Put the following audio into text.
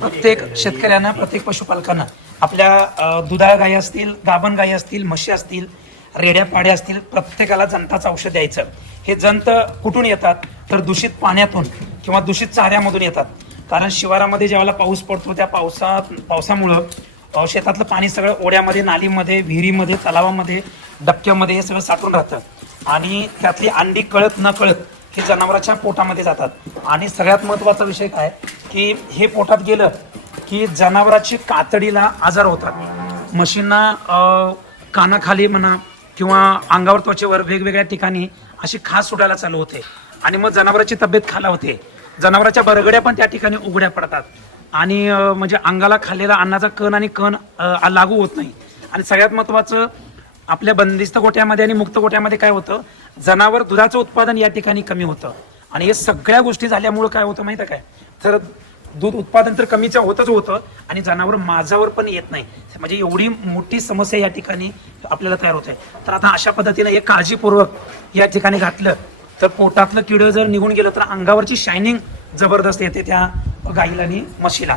प्रत्येक शेतकऱ्यांना, प्रत्येक पशुपालकांना आपल्या दुधाळ गायी असतील, गाभण गायी असतील, म्हशी असतील, रेड्या पाड्या असतील, प्रत्येकाला जंताचं औषध द्यायचं. हे जंत कुठून येतात तर दूषित पाण्यातून किंवा दूषित चाऱ्यामधून येतात. कारण शिवारामध्ये ज्यावेळेला पाऊस पडतो त्या पावसामुळं शेतातलं पाणी सगळं ओढ्यामध्ये, नालीमध्ये, विहिरीमध्ये, तलावामध्ये, डबक्यामध्ये हे सगळं साठून राहतं आणि त्यातली अंडी कळत न कळत हे जनावरांच्या पोटामध्ये जातात. आणि सगळ्यात महत्त्वाचा विषय काय की हे पोटात गेलं की जनावराची कातडीला आजार होतात. म्हशींना कानाखाली म्हणा किंवा अंगावर, त्वचेवर वेगवेगळ्या ठिकाणी अशी खास सुटायला चालू होते आणि मग जनावरांची तब्येत खालावते. जनावरांच्या बरगड्या पण त्या ठिकाणी उघड्या पडतात आणि म्हणजे अंगाला खाल्लेला अन्नाचा कण आणि कण लागू होत नाही. आणि सगळ्यात महत्त्वाचं आपल्या बंदिस्त गोठ्यामध्ये आणि मुक्त गोठ्यामध्ये काय होतं, जनावर दुधाचं उत्पादन या ठिकाणी कमी होतं. आणि हे सगळ्या गोष्टी झाल्यामुळं काय होतं माहिती आहे काय, तर दूध उत्पादन तर कमीच होतच होतं आणि जनावर माझावर पण येत नाही. म्हणजे एवढी मोठी समस्या या ठिकाणी आपल्याला तयार होत आहे. तर आता अशा पद्धतीने एक काळजीपूर्वक या ठिकाणी घातलं तर पोटातलं किड जर निघून गेलं तर अंगावरची शायनिंग जबरदस्त येते त्या गाईला आणि म्हशीला.